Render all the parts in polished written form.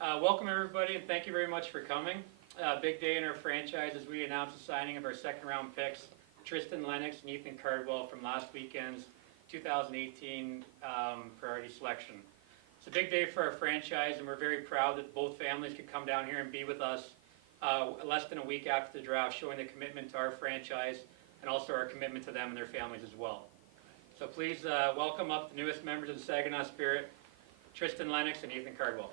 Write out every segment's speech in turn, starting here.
Welcome everybody, and thank you very much for coming. Big day in our franchise as we announce the signing of our second-round picks, Tristan, Lennox, and Ethan Cardwell from last weekend's 2018 priority selection. It's a big day for our franchise, and we're very proud that both families could come down here and be with us less than a week after the draft, showing the commitment to our franchise and also our commitment to them and their families as well. So please welcome up the newest members of the Saginaw Spirit, Tristan, Lennox, and Ethan Cardwell.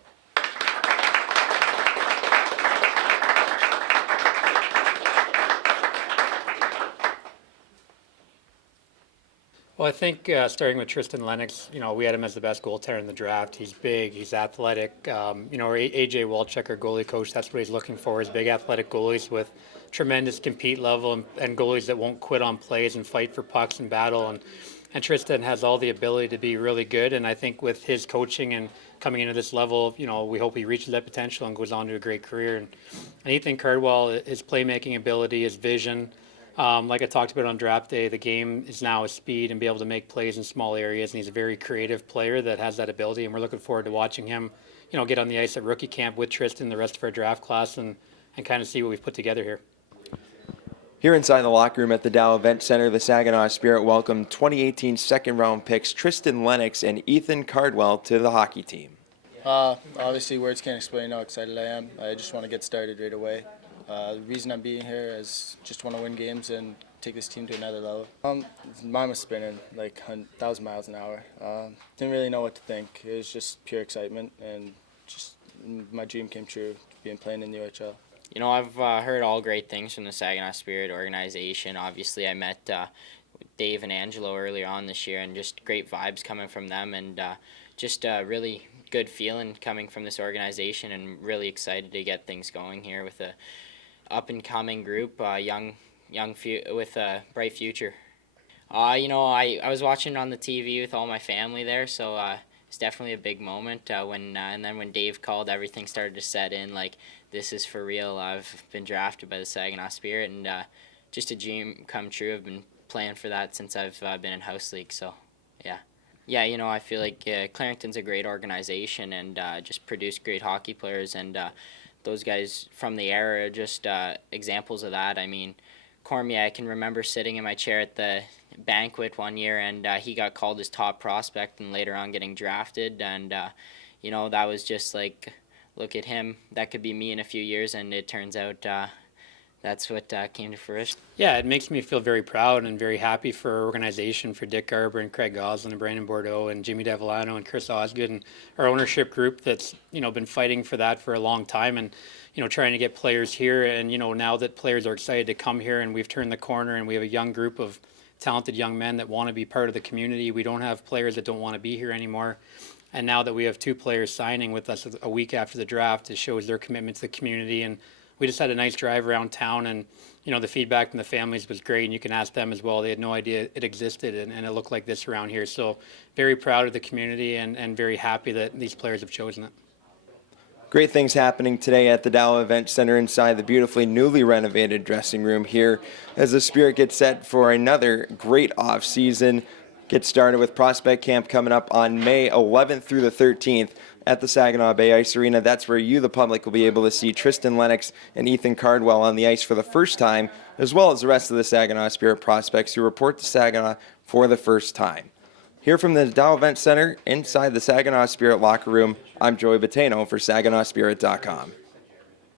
Well, I think starting with Tristan Lennox, we had him as the best goaltender in the draft. He's big, he's athletic. Our AJ Walchuk, our goalie coach, that's what he's looking for, is big athletic goalies with tremendous compete level and goalies that won't quit on plays and fight for pucks and battle. And Tristan has all the ability to be really good, and I think with his coaching and coming into this level, we hope he reaches that potential and goes on to a great career. And Ethan Cardwell, his playmaking ability, his vision, like I talked about on draft day, the game is now his speed and be able to make plays in small areas, and he's a very creative player that has that ability, and we're looking forward to watching him, get on the ice at rookie camp with Tristan, the rest of our draft class, and kind of see what we've put together here. Here inside the locker room at the Dow Event Center, the Saginaw Spirit welcomed 2018 second-round picks Tristan Lennox and Ethan Cardwell to the hockey team. Obviously, words can't explain how excited I am. I just want to get started right away. The reason I'm being here is just want to win games and take this team to another level. Mine was spinning like 1,000 miles an hour. Didn't really know what to think. It was just pure excitement, and just my dream came true, playing in the OHL. I've heard all great things from the Saginaw Spirit organization. Obviously, I met Dave and Angelo earlier on this year, and just great vibes coming from them, and just a really good feeling coming from this organization, and really excited to get things going here with a up-and-coming group, with a bright future. I was watching it on the TV with all my family there, so it's definitely a big moment. And then when Dave called, everything started to set in, like, this is for real. I've been drafted by the Saginaw Spirit, and just a dream come true. I've been playing for that since I've been in house league, so yeah. Yeah, I feel like Clarington's a great organization and just produced great hockey players, and those guys from the era are just examples of that. I mean, Cormier, I can remember sitting in my chair at the banquet one year, and he got called as top prospect and later on getting drafted, and that was just like, look at him, that could be me in a few years, and it turns out that's what came to fruition. Yeah, it makes me feel very proud and very happy for our organization, for Dick Garber and Craig Goslin and Brandon Bordeaux and Jimmy Devillano and Chris Osgood and our ownership group that's been fighting for that for a long time, and trying to get players here. And now that players are excited to come here, and we've turned the corner, and we have a young group of talented young men that want to be part of the community. We don't have players that don't want to be here anymore. And now that we have two players signing with us a week after the draft, it shows their commitment to the community. And we just had a nice drive around town, and the feedback from the families was great, and you can ask them as well. They had no idea it existed, and it looked like this around here. So very proud of the community, and very happy that these players have chosen it. Great things happening today at the Dow Event Center inside the beautifully newly renovated dressing room here as the Spirit gets set for another great off-season. Get started with Prospect Camp coming up on May 11th through the 13th at the Saginaw Bay Ice Arena. That's where you, the public, will be able to see Tristan Lennox and Ethan Cardwell on the ice for the first time, as well as the rest of the Saginaw Spirit prospects who report to Saginaw for the first time. Here from the Dow Event Center inside the Saginaw Spirit locker room, I'm Joey Batano for SaginawSpirit.com.